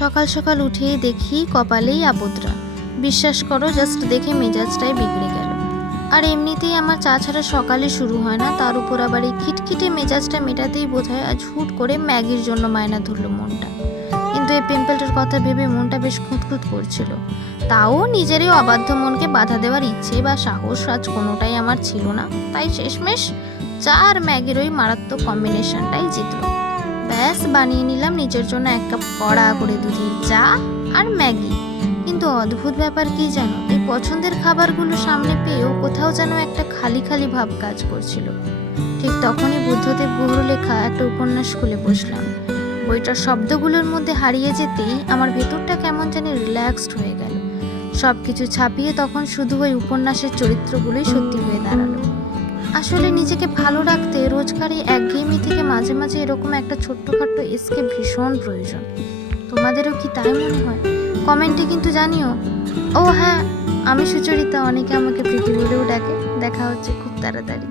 সকাল সকাল উঠেই দেখি কপালেই আপদরা। বিশ্বাস করো, জাস্ট দেখে মেজাজটাই বিগড়ে গেল। আর এমনিতেই আমার চা ছাড়া সকালে শুরু হয় না, তার উপর আবার এই খিটখিটে মেজাজটা মেটাতেই বোধহয় আজ হুট করে ম্যাগির জন্য মায়না ধরল মনটা। কিন্তু এই পিম্পলটার কথা ভেবে মনটা বেশ খুঁতখুত করছিল। তাও নিজেরই অবাধ্য মনকে বাধা দেওয়ার ইচ্ছে বা সাহস আজ কোনোটাই আমার ছিল না। তাই শেষমেশ চা আর ম্যাগির ওই মারাত্মক কম্বিনেশনটাই জিতল। ব্যাস, বানিয়ে নিলাম নিজের জন্য এক কাপ কড়া করে দুধের চা আর ম্যাগি। কিন্তু অদ্ভুত ব্যাপার কি জানো, এই পছন্দের খাবারগুলো সামনে পেয়েও কোথাও যেন একটা খালি খালি ভাব কাজ করছিল। ঠিক তখনই বুদ্ধদেব গুহর লেখা একটা উপন্যাস খুলে বসলাম। বইটার শব্দগুলোর মধ্যে হারিয়ে যেতেই আমার ভেতরটা কেমন যেন রিল্যাক্সড হয়ে গেল। সবকিছু ছাপিয়ে তখন শুধু ওই উপন্যাসের চরিত্রগুলোই সত্যি হয়ে দাঁড়ালো। আসলে নিজেকে ভালো রাখতে রোজকার এই একঘেয়েমি থেকে মাঝে মাঝে এরকম একটা ছোট্টখাট্ট এসকেপ ভীষণ প্রয়োজন। তোমাদেরও কি তাই মনে হয়? কমেন্টে কিন্তু জানিও। ও হ্যাঁ, আমি সুচরিতা, অনেকে আমাকে প্রীতি বলেও ডাকে। দেখা হচ্ছে খুব তাড়াতাড়ি।